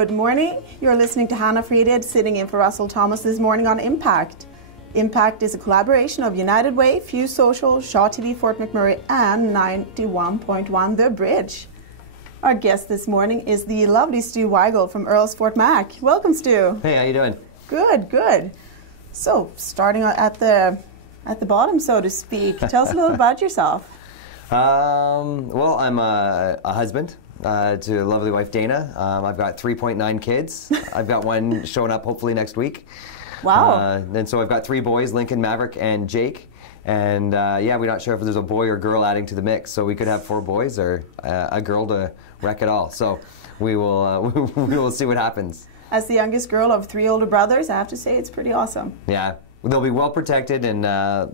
Good morning. You're listening to Hanna Fridhed, sitting in for Russell Thomas this morning on Impact. Impact is a collaboration of United Way, Fuse Social, Shaw TV Fort McMurray, and 91.1 The Bridge. Our guest this morning is the lovely Stu Wigle from Earls Fort Mac. Welcome, Stu. Hey, how you doing? Good, good. So, starting at the bottom, so to speak, tell us a little about yourself. Well, I'm a husband to a lovely wife, Dana. I've got 3.9 kids. I've got one showing up hopefully next week. Wow. And so I've got 3 boys, Lincoln, Maverick, and Jake. And yeah, we're not sure if there's a boy or girl adding to the mix, so we could have 4 boys or a girl to wreck it all. So we will we will see what happens. As the youngest girl of 3 older brothers, I have to say it's pretty awesome. Yeah, they'll be well protected and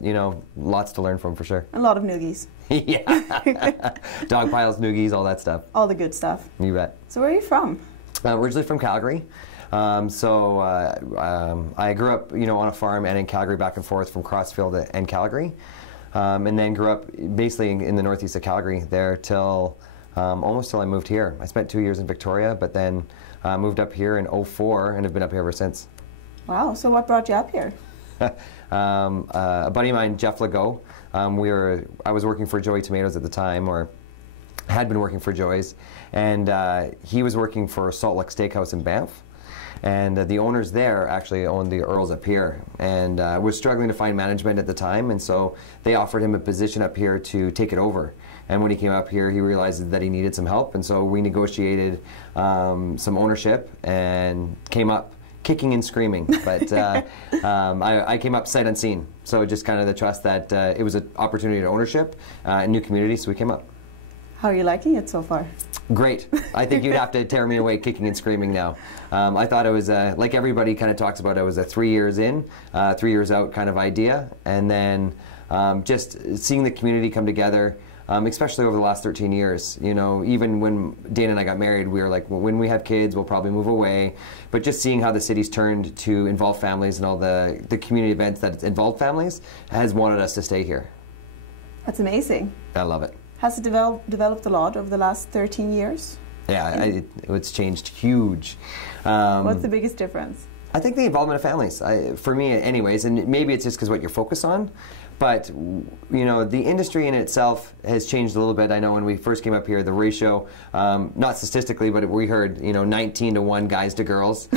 you know, lots to learn from for sure. A lot of noogies. Yeah, dog piles, noogies, all that stuff. All the good stuff. You bet. So where are you from? Originally from Calgary. I grew up, you know, on a farm and in Calgary, back and forth from Crossfield and Calgary, and then grew up basically in the northeast of Calgary there till almost till I moved here. I spent 2 years in Victoria, but then moved up here in '04 and have been up here ever since. Wow. So what brought you up here? A buddy of mine, Jeff Legault, I was working for Joey Tomatoes at the time, or had been working for Joey's, and he was working for Salt Lick Steakhouse in Banff. And the owners there actually owned the Earls up here, and was struggling to find management at the time, and so they offered him a position up here to take it over. And when he came up here, he realized that he needed some help, and so we negotiated some ownership and came up kicking and screaming. But I came up sight unseen, so just kind of the trust that it was an opportunity to ownership, a new community, so we came up. How are you liking it so far? Great. I think you'd have to tear me away kicking and screaming now. I thought it was, like everybody kind of talks about, it was a 3 years in, 3 years out kind of idea. And then just seeing the community come together, especially over the last 13 years. You know, even when Dana and I got married, we were like, well, when we have kids, we'll probably move away. But just seeing how the city's turned to involve families and all the community events that involve families has wanted us to stay here. That's amazing. I love it. Has it developed a lot over the last 13 years? Yeah, it's changed huge. What's the biggest difference? I think the involvement of families, for me anyways, and maybe it's just because what you're focused on, but you know, the industry in itself has changed a little bit. I know when we first came up here, the ratio, not statistically, but we heard, you know, 19-to-1 guys to girls.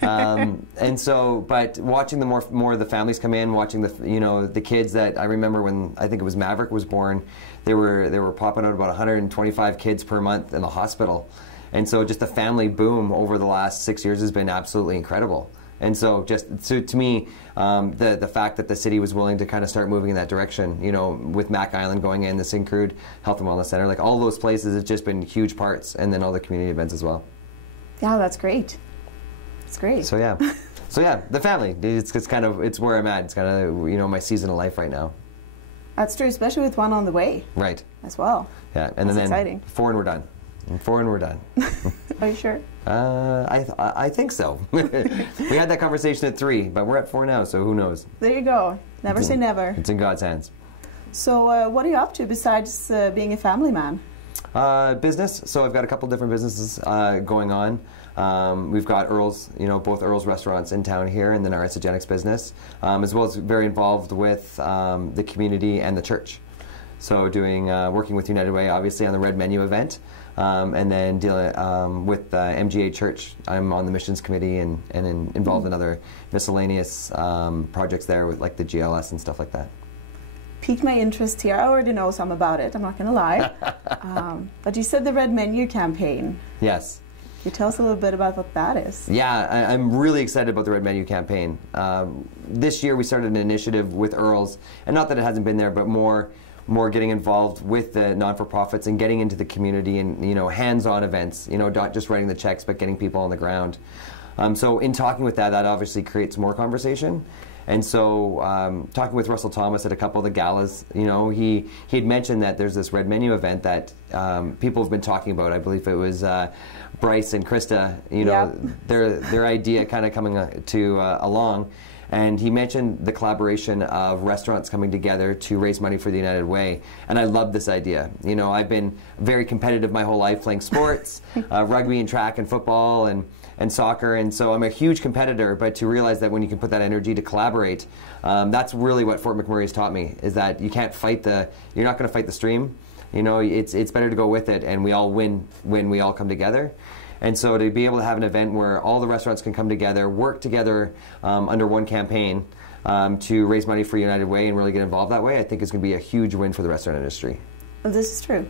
And so, but watching the more of the families come in, watching the, you know, the kids that I remember when I think it was Maverick was born, they were popping out about 125 kids per month in the hospital. And so just the family boom over the last 6 years has been absolutely incredible. And so to me, the fact that the city was willing to kind of start moving in that direction, you know, with Mac Island going in, the Syncrude Health and Wellness Center, like all those places have just been huge parts, and then all the community events as well. Yeah, that's great. It's great. So yeah, the family, it's kind of, it's where I'm at. It's kind of, you know, my season of life right now. That's true, especially with one on the way. Right. As well. Yeah, and that's then exciting. 4 and we're done. 4 and we're done. Are you sure? I think so. We had that conversation at 3, but we're at 4 now, so who knows? There you go. Never say never. It's in God's hands. So what are you up to besides being a family man? Business. So I've got a couple different businesses going on. We've got Earls, you know, both Earls restaurants in town here, and then our Isogenics business, as well as very involved with the community and the church. So doing, working with United Way, obviously, on the Red Menu event, and then dealing with MGA Church. I'm on the missions committee and involved in other miscellaneous projects there with like the GLS and stuff like that. Piqued my interest here. I already know some about it, I'm not going to lie. But you said the Red Menu campaign. Yes. Can you tell us a little bit about what that is? Yeah, I'm really excited about the Red Menu campaign. This year we started an initiative with Earls, and not that it hasn't been there, but more getting involved with the non-for-profits and getting into the community and, you know, hands-on events, you know, not just writing the checks, but getting people on the ground. So in talking with that obviously creates more conversation. And so talking with Russell Thomas at a couple of the galas, you know, he had mentioned that there's this Red Menu event that people have been talking about. I believe it was Bryce and Krista, you know, their idea kind of coming along. And he mentioned the collaboration of restaurants coming together to raise money for the United Way. And I love this idea. You know, I've been very competitive my whole life playing sports, rugby and track and football and soccer, and so I'm a huge competitor, but to realize that when you can put that energy to collaborate, that's really what Fort McMurray has taught me, is that you can't fight you're not going to fight the stream. You know, it's better to go with it, and we all win when we all come together. And so to be able to have an event where all the restaurants can come together, work together under one campaign to raise money for United Way and really get involved that way, I think is going to be a huge win for the restaurant industry. Well, this is true.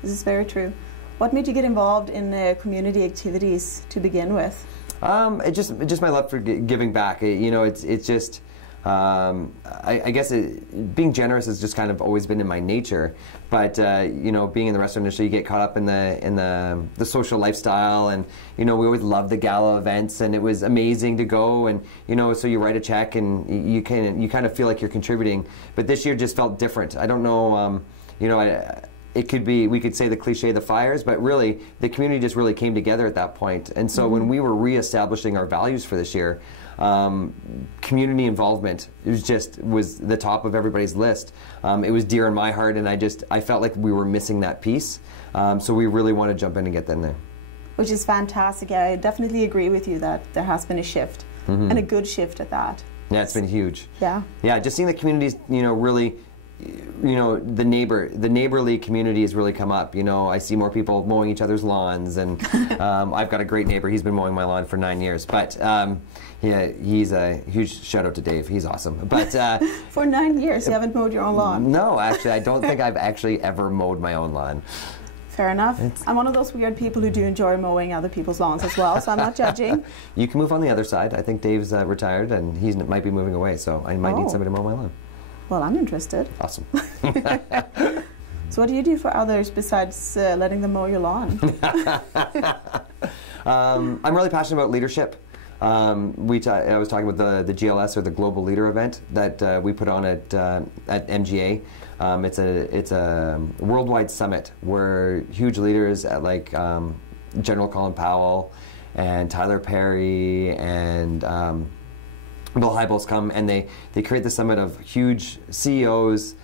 This is very true. What made you get involved in community activities to begin with? It's just my love for giving back. You know, it's just, I guess being generous has just kind of always been in my nature. But you know, being in the restaurant industry, you get caught up in the social lifestyle, and you know, we always loved the gala events, and it was amazing to go. And you know, so you write a check, and you kind of feel like you're contributing. But this year just felt different. I don't know, you know, it could be, we could say the cliche, the fires, but really the community just really came together at that point. And so when we were reestablishing our values for this year, community involvement was the top of everybody's list. It was dear in my heart, and I felt like we were missing that piece. So we really want to jump in and get in there. Which is fantastic. I definitely agree with you that there has been a shift, and a good shift at that. Yeah, it's been huge. Yeah. Yeah, just seeing the communities, you know, really, you know, the neighborly community has really come up. You know, I see more people mowing each other's lawns, and I've got a great neighbor. He's been mowing my lawn for 9 years. But yeah, he's a huge shout out to Dave. He's awesome. But for 9 years, you haven't mowed your own lawn? No, actually, I don't think I've actually ever mowed my own lawn. Fair enough. I'm one of those weird people who do enjoy mowing other people's lawns as well, so I'm not judging. You can move on the other side. I think Dave's retired, and he might be moving away, so I might need somebody to mow my lawn. Well, I'm interested. Awesome. So what do you do for others besides letting them mow your lawn? I'm really passionate about leadership. I was talking about the GLS, or the Global Leader event, that we put on at MGA. It's a worldwide summit where huge leaders like General Colin Powell and Tyler Perry and Bill Hybels come, and they create the summit of huge CEOs,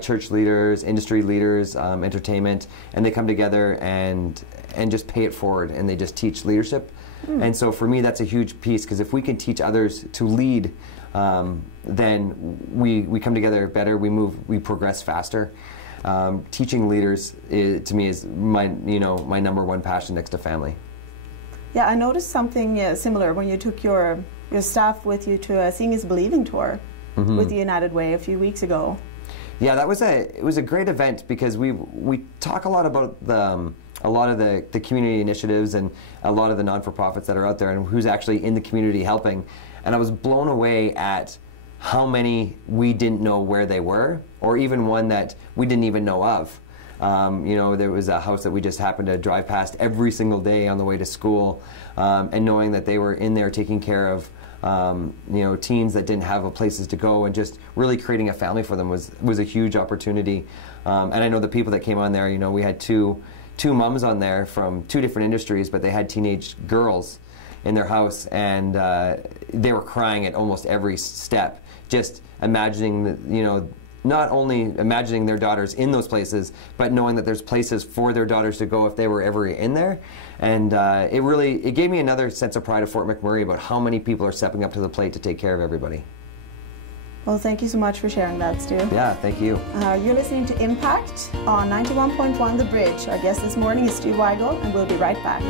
church leaders, industry leaders, entertainment, and they come together and just pay it forward, and they just teach leadership. And so for me, that's a huge piece, because if we can teach others to lead, then we come together better, we progress faster. Teaching leaders to me is my number one passion next to family. Yeah, I noticed something similar when you took your staff with you to a Seeing is Believing tour with the United Way a few weeks ago. Yeah, it was a great event, because we talk a lot about a lot of the community initiatives and a lot of the non-for-profits that are out there, and who's actually in the community helping. And I was blown away at how many we didn't know where they were, or even one that we didn't even know of. You know, there was a house that we just happened to drive past every single day on the way to school, and knowing that they were in there taking care of you know, teens that didn't have places to go, and just really creating a family for them was a huge opportunity. And I know the people that came on there, you know, we had two moms on there from 2 different industries, but they had teenage girls in their house, and they were crying at almost every step, just imagining, you know, not only imagining their daughters in those places, but knowing that there's places for their daughters to go if they were ever in there. And it gave me another sense of pride of Fort McMurray about how many people are stepping up to the plate to take care of everybody. Well, thank you so much for sharing that, Stu. Yeah, thank you. You're listening to Impact on 91.1 The Bridge. Our guest this morning is Stu Wigle, and we'll be right back.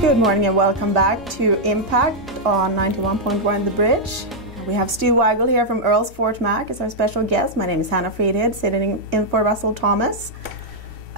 Good morning and welcome back to Impact on 91.1 The Bridge. We have Stu Wigle here from Earl's Fort Mac as our special guest. My name is Hanna Fridhed, sitting in for Russell Thomas.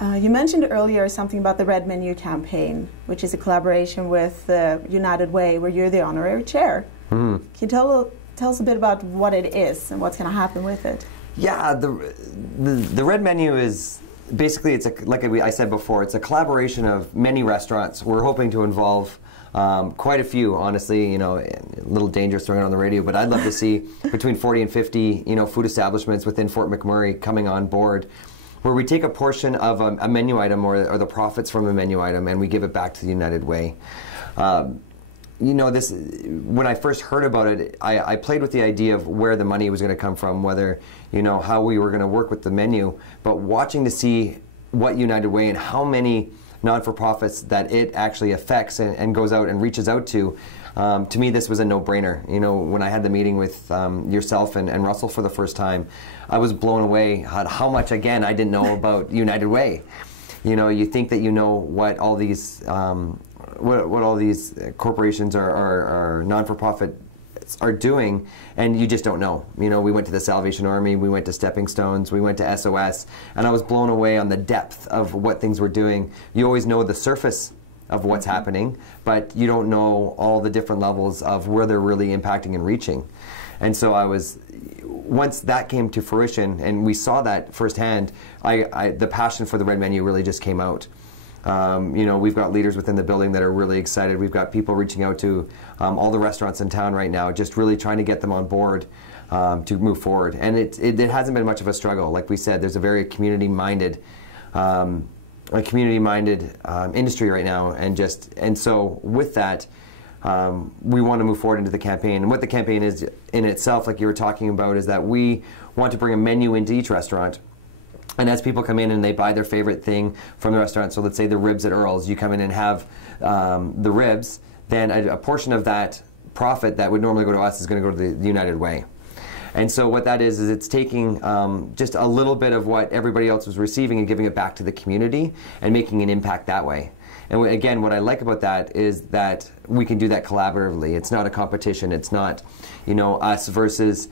You mentioned earlier something about the Red Menu campaign, which is a collaboration with the United Way, where you're the honorary chair. Can you tell us a bit about what it is and what's going to happen with it? Yeah, the Red Menu is basically, like I said before, it's a collaboration of many restaurants. We're hoping to involve quite a few, honestly. You know, a little dangerous throwing it on the radio, but I'd love to see between 40 and 50, you know, food establishments within Fort McMurray coming on board. where we take a portion of a menu item or the profits from a menu item and we give it back to the United Way. You know, this, when I first heard about it, I played with the idea of where the money was going to come from, whether, you know, how we were going to work with the menu, but watching to see what United Way and how many non-for-profits that it actually affects and goes out and reaches out to me, this was a no-brainer. You know, when I had the meeting with yourself and Russell for the first time, I was blown away at how much, again, I didn't know about United Way. You know, you think that you know what all these what all these corporations or non-for-profit are doing, and you just don't know. You know, we went to the Salvation Army, we went to Stepping Stones, we went to SOS, and I was blown away on the depth of what things were doing. You always know the surface of what's happening, but you don't know all the different levels of where they're really impacting and reaching. And so once that came to fruition and we saw that firsthand, the passion for the Red Menu really just came out. You know, we've got leaders within the building that are really excited. We've got people reaching out to all the restaurants in town right now, just really trying to get them on board to move forward. And it hasn't been much of a struggle. Like we said, there's a very community-minded industry right now, and so with that, we want to move forward into the campaign. And what the campaign is in itself, like you were talking about, is that we want to bring a menu into each restaurant. And as people come in and they buy their favorite thing from the restaurant, so let's say the ribs at Earl's, you come in and have the ribs, then a portion of that profit that would normally go to us is going to go to the United Way. And so what that is it's taking just a little bit of what everybody else was receiving and giving it back to the community and making an impact that way. And again, what I like about that is that we can do that collaboratively. It's not a competition. It's not, you know, us versus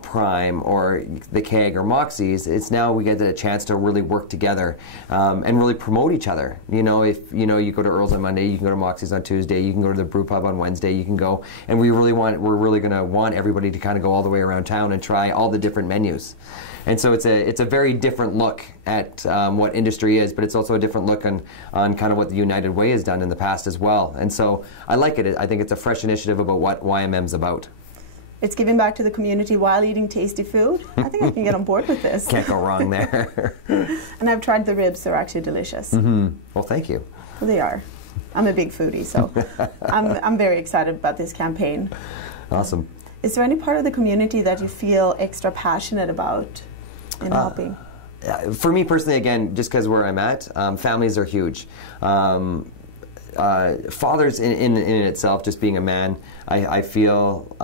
Prime or the Keg or Moxie's. It's now we get a chance to really work together and really promote each other. You know, if you know you go to Earl's on Monday, you can go to Moxie's on Tuesday, you can go to the Brew Pub on Wednesday, you can go, and we're really going to want everybody to kind of go all the way around town and try all the different menus. And so it's a very different look at what industry is, but it's also a different look on kind of what the United Way has done in the past as well. And so I like it. I think it's a fresh initiative about what YMM's about. It's giving back to the community while eating tasty food. I think I can get on board with this. Can't go wrong there. And I've tried the ribs. They're actually delicious. Mm-hmm. Well, thank you. Well, they are. I'm a big foodie, so I'm very excited about this campaign. Awesome. Is there any part of the community that you feel extra passionate about in helping? For me personally, again, just because where I'm at, families are huge. Fathers in itself, just being a man, I feel,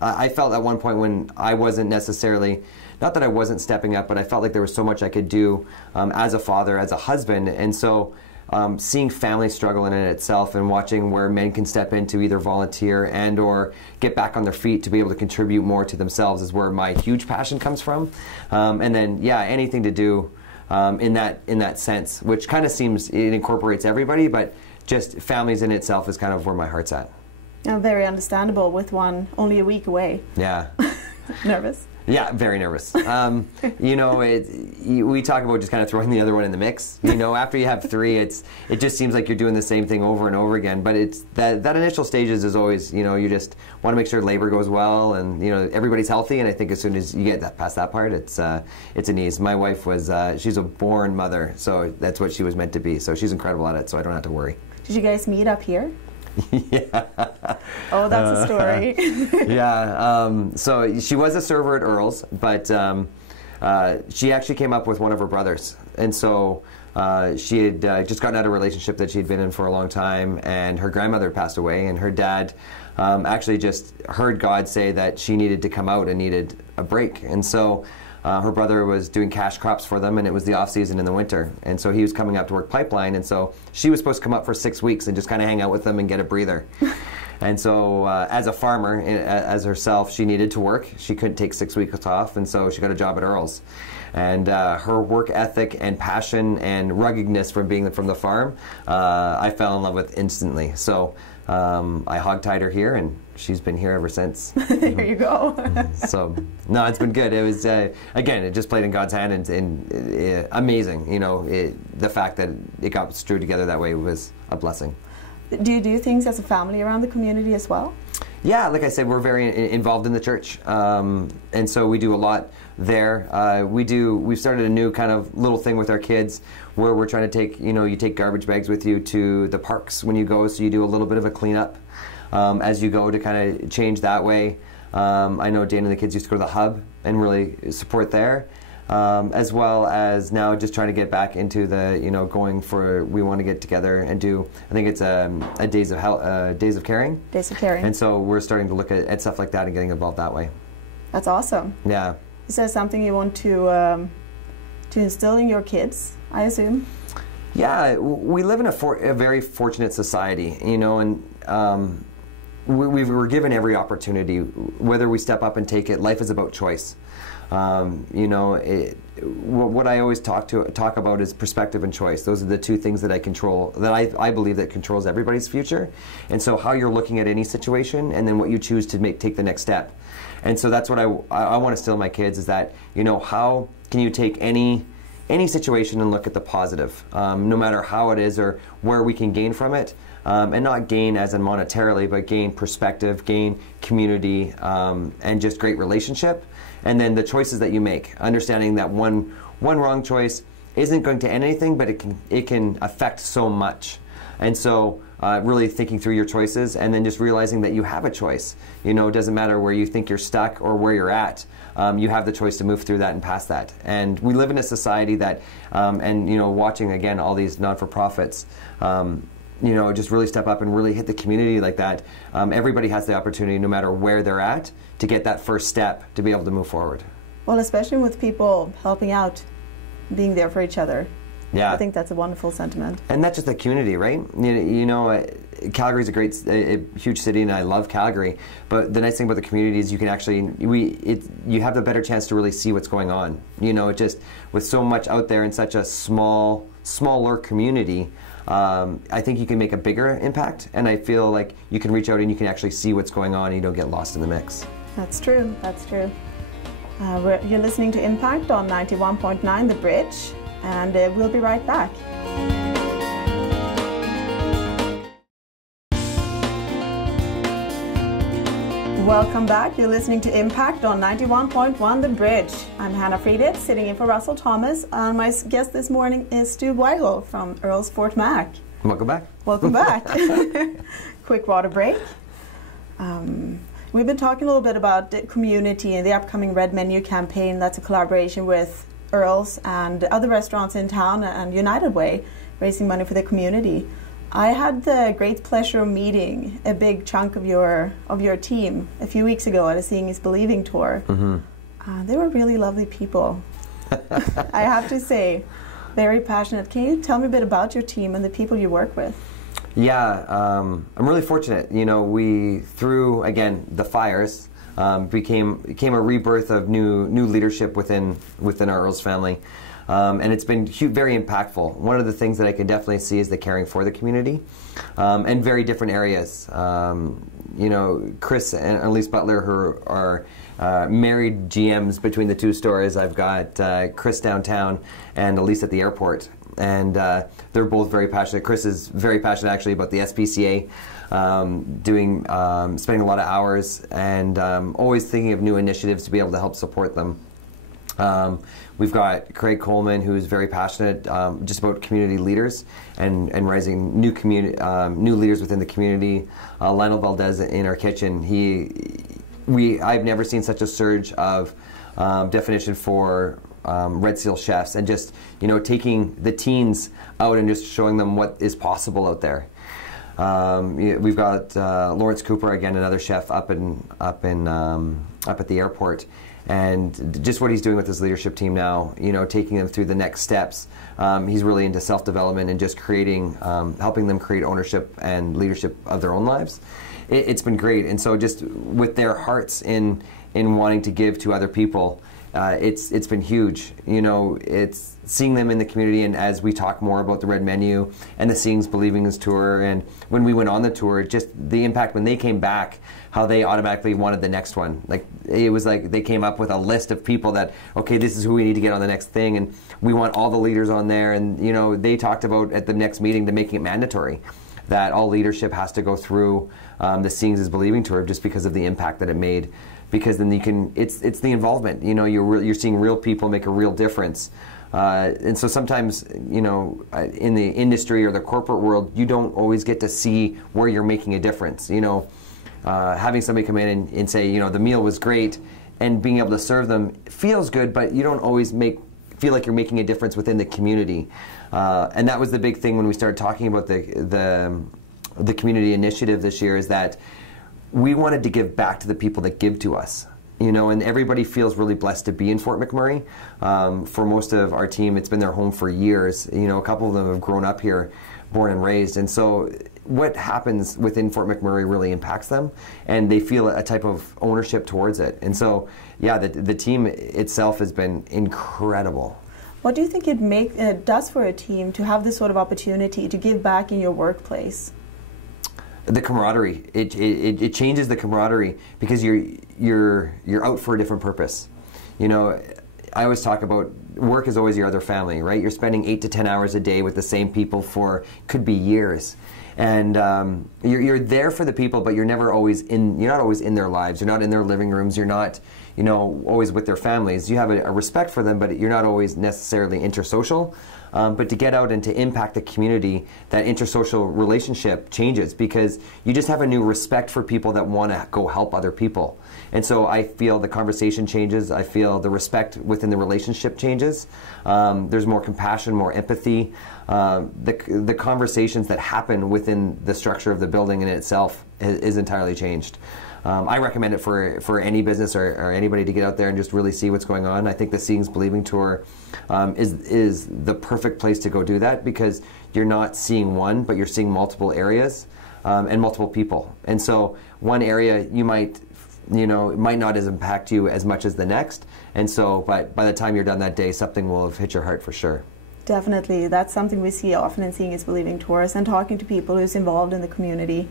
I felt at one point when I wasn't necessarily, not that I wasn't stepping up, but I felt like there was so much I could do as a father, as a husband, and so seeing families struggle in it itself and watching where men can step in to either volunteer and or get back on their feet to be able to contribute more to themselves is where my huge passion comes from. And then, yeah, anything to do in that sense, which kind of seems, it incorporates everybody, but just families in itself is kind of where my heart's at. Very understandable with one only a week away. Yeah. Nervous? Yeah, very nervous. You know, we talk about just kind of throwing the other one in the mix. You know, after you have three, it just seems like you're doing the same thing over and over again. But it's that initial stages is always, you know, you just want to make sure labor goes well and, you know, everybody's healthy. And I think as soon as you get past that part, it's an ease. My wife was, she's a born mother, so that's what she was meant to be. So she's incredible at it, so I don't have to worry. Did you guys meet up here? Yeah. Oh, that's a story. Yeah. So she was a server at Earl's, but she actually came up with one of her brothers. And so she had just gotten out of a relationship that she'd been in for a long time, and her grandmother passed away, and her dad actually just heard God say that she needed to come out and needed a break. And so her brother was doing cash crops for them, and it was the off season in the winter, and so he was coming up to work pipeline, and so she was supposed to come up for 6 weeks and just kind of hang out with them and get a breather. And so as a farmer, as herself, she needed to work. She couldn't take 6 weeks off, and so she got a job at Earl's. And her work ethic and passion and ruggedness from being from the farm, I fell in love with instantly. So I hogtied her here, and she's been here ever since. There you go. So, no, it's been good. It was, again, it just played in God's hand, and amazing. You know, the fact that it got strewed together that way was a blessing. Do you do things as a family around the community as well? Yeah, like I said, we're very involved in the church, and so we do a lot there. We've started a new kind of little thing with our kids where we're trying to take, you take garbage bags with you to the parks when you go, so you do a little bit of a cleanup as you go to kind of change that way. I know Dana and the kids used to go to the Hub and really support there. As well as now just trying to get back into the, we want to get together and do, I think it's Days of Caring. Days of Caring. And so we're starting to look at stuff like that and getting involved that way. That's awesome. Yeah. Is there something you want to instill in your kids, I assume? Yeah, we live in a very fortunate society, and we're given every opportunity. Whether we step up and take it, life is about choice. What I always talk about is perspective and choice. Those are the two things that I control, that I believe that controls everybody's future. And so how you're looking at any situation, and then what you choose to take the next step. And so that's what I want to instill in my kids, is that, how can you take any situation and look at the positive, no matter how it is or where we can gain from it. And not gain as in monetarily, but gain perspective, gain community, and just great relationship. And then the choices that you make, understanding that one wrong choice isn't going to end anything, but it can affect so much. And so really thinking through your choices, and then just realizing that you have a choice. It doesn't matter where you think you're stuck or where you're at. You have the choice to move through that and past that. And we live in a society that, watching again all these non-for-profits, just really step up and really hit the community like that. Everybody has the opportunity, no matter where they're at, to get that first step to be able to move forward. Well, especially with people helping out, being there for each other. Yeah. I think that's a wonderful sentiment. And that's just the community, right? Calgary's a huge city, and I love Calgary. But the nice thing about the community is you can actually, you have the better chance to really see what's going on. Just with so much out there in such a smaller community, I think you can make a bigger impact, and I feel like you can reach out and you can actually see what's going on and you don't get lost in the mix. That's true, that's true. You're listening to Impact on 91.9 The Bridge, and we'll be right back. Welcome back. You're listening to Impact on 91.1 The Bridge. I'm Hanna Fridhed, sitting in for Russell Thomas, and my guest this morning is Stu Wigle from Earls Fort Mac. Welcome back. Welcome back. Quick water break. We've been talking a little bit about the community and the upcoming Red Menu campaign. That's a collaboration with Earls and other restaurants in town and United Way, raising money for the community. I had the great pleasure of meeting a big chunk of your team a few weeks ago at a Seeing is Believing tour. Mm-hmm. They were really lovely people. I have to say, very passionate. Can you tell me a bit about your team and the people you work with? Yeah, I'm really fortunate. We, through, again, the fires, became a rebirth of new leadership within our Earls family. And it's been very impactful. One of the things that I can definitely see is the caring for the community, and very different areas. Chris and Elise Butler, who are married GMs between the two stores. I've got Chris downtown and Elise at the airport. And they're both very passionate. Chris is very passionate actually about the SPCA, spending a lot of hours and always thinking of new initiatives to be able to help support them. We've got Craig Coleman, who's very passionate just about community leaders and rising new leaders within the community. Lionel Valdez in our kitchen. I've never seen such a surge of definition for Red Seal chefs, and just taking the teens out and just showing them what is possible out there. We've got Lawrence Cooper, again, another chef up at the airport. And just what he's doing with his leadership team now, taking them through the next steps. He's really into self-development and just helping them create ownership and leadership of their own lives. It's been great. And so just with their hearts in wanting to give to other people, it's been huge. It's seeing them in the community, and as we talk more about the Red Menu and the Seeing is Believing tour, and when we went on the tour, just the impact when they came back, how they automatically wanted the next one. Like, it was like they came up with a list of people that, okay, this is who we need to get on the next thing, and we want all the leaders on there. And they talked about at the next meeting to making it mandatory, that all leadership has to go through the Seeing is Believing tour just because of the impact that it made. Because then you can, it's the involvement. You know, you're seeing real people make a real difference. And so sometimes, you know, in the industry or the corporate world, you don't always get to see where you're making a difference. You know, having somebody come in and say, you know, the meal was great, and being able to serve them feels good, but you don't always feel like you're making a difference within the community. And that was the big thing when we started talking about the community initiative this year, is that we wanted to give back to the people that give to us. You know, and everybody feels really blessed to be in Fort McMurray. For most of our team, it's been their home for years. You know, a couple of them have grown up here, born and raised. And so what happens within Fort McMurray really impacts them, and they feel a type of ownership towards it. And so, yeah, the team itself has been incredible. What do you think it does for a team to have this sort of opportunity to give back in your workplace? The camaraderie. It changes the camaraderie because you're out for a different purpose. You know, I always talk about work is always your other family, right? You're spending 8 to 10 hours a day with the same people for could be years, and you're there for the people, but you're never always in. You're not always in their lives. You're not in their living rooms. You're not, you know, always with their families. You have a respect for them, but you're not always necessarily intersocial. But to get out and to impact the community, that intersocial relationship changes because you just have a new respect for people that want to go help other people. And so I feel the conversation changes. I feel the respect within the relationship changes. There's more compassion, more empathy. The conversations that happen within the structure of the building in itself is entirely changed. I recommend it for any business or anybody to get out there and just really see what's going on. I think the Seeing is Believing tour is the perfect place to go do that because you're not seeing one, but you're seeing multiple areas and multiple people. And so one area you might, you know, it might not impact you as much as the next. And so, but by the time you're done that day, something will have hit your heart for sure. Definitely. That's something we see often in Seeing is Believing tours and talking to people who's involved in the community.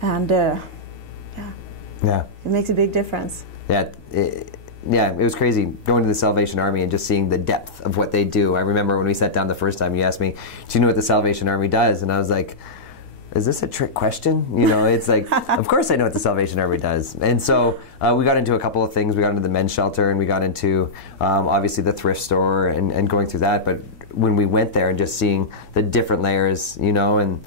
And yeah, it makes a big difference. Yeah, it was crazy going to the Salvation Army and just seeing the depth of what they do. I remember when we sat down the first time, you asked me, do you know what the Salvation Army does? And I was like, is this a trick question? You know, it's like, of course I know what the Salvation Army does. And so we got into a couple of things. We got into the men's shelter, and we got into obviously the thrift store and going through that. But when we went there and just seeing the different layers, you know, and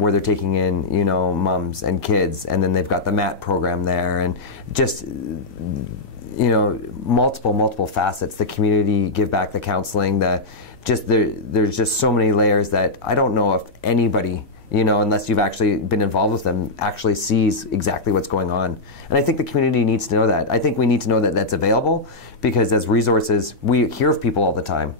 where they're taking in, you know, moms and kids, and then they've got the MAT program there, and just, you know, multiple facets. The community give back, the counseling, there's just so many layers that I don't know if anybody, you know, unless you've actually been involved with them, actually sees exactly what's going on. And I think the community needs to know that. I think we need to know that that's available, because as resources, we hear of people all the time.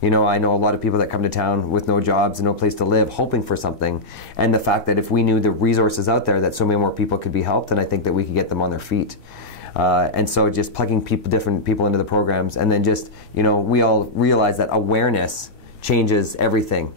You know, I know a lot of people that come to town with no jobs and no place to live, hoping for something. And the fact that if we knew the resources out there, that so many more people could be helped, and I think that we could get them on their feet. And so just plugging different people into the programs, and then just, you know, we all realize that awareness changes everything.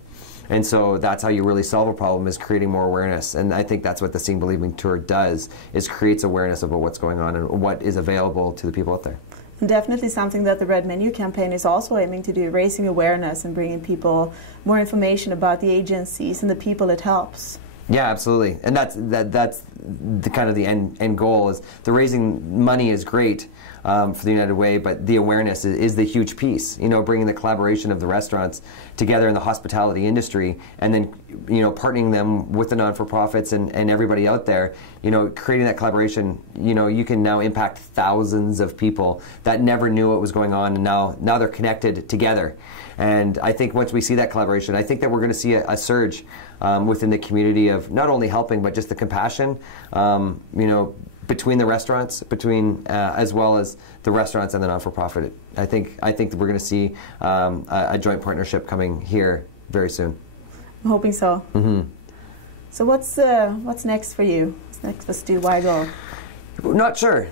And so that's how you really solve a problem, is creating more awareness. And I think that's what the Seeing Believing Tour does, is creates awareness about what's going on and what is available to the people out there. And definitely something that the Red Menu campaign is also aiming to do, raising awareness and bringing people more information about the agencies and the people it helps. Yeah, absolutely. And that's the kind of the end goal. Is the raising money is great for the United Way, but the awareness is the huge piece. You know, bringing the collaboration of the restaurants together in the hospitality industry, and then, you know, partnering them with the non-for-profits and everybody out there. You know, creating that collaboration. You know, you can now impact thousands of people that never knew what was going on, and now they're connected together. And I think once we see that collaboration, I think that we're going to see a surge within the community of not only helping, but just the compassion, you know, between the restaurants, as well as the restaurants and the non-for-profit. I think that we're going to see a joint partnership coming here very soon. I'm hoping so. Mm-hmm. So what's next for you? What's next for Stu Wigle? Not sure.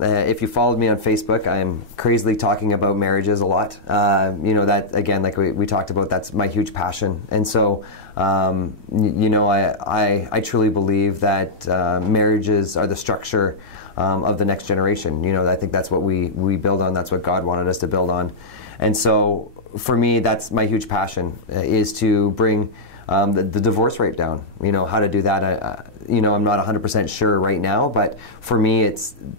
If you followed me on Facebook, I'm crazily talking about marriages a lot. You know, that, again, like we talked about, that's my huge passion. And so, you know, I truly believe that marriages are the structure of the next generation. You know, I think that's what we build on. That's what God wanted us to build on. And so, for me, that's my huge passion, is to bring the divorce rate down. You know, how to do that, you know, I'm not 100% sure right now, but for me,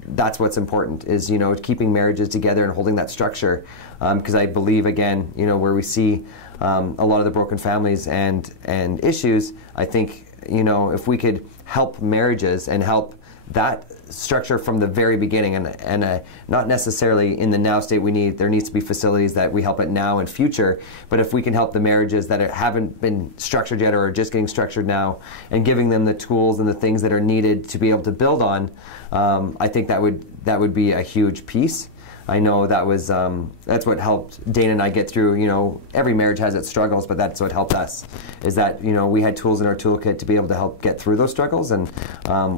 that's what's important, is, you know, keeping marriages together and holding that structure, because I believe, again, you know, where we see a lot of the broken families and issues, I think, you know, if we could help marriages and help that structure from the very beginning, and not necessarily in the now state, there needs to be facilities that we help at now and future, but if we can help the marriages that haven't been structured yet or are just getting structured now, and giving them the tools and the things that are needed to be able to build on, I think that would be a huge piece. I know that's what helped Dana and I get through. You know, every marriage has its struggles, but that's what helped us, is that, you know, we had tools in our toolkit to be able to help get through those struggles, and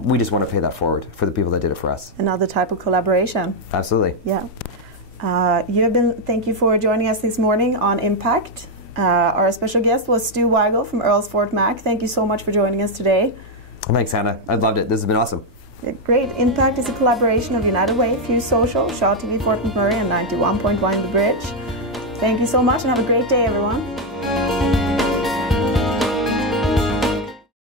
we just want to pay that forward for the people that did it for us. Another type of collaboration. Absolutely. Yeah. Thank you for joining us this morning on Impact. Our special guest was Stu Wigle from Earls Fort Mac. Thank you so much for joining us today. Thanks, Hannah. I loved it. This has been awesome. Great. Impact is a collaboration of United Way, Fuse Social, Shaw TV Fort McMurray, and 91.1 The Bridge. Thank you so much, and have a great day, everyone.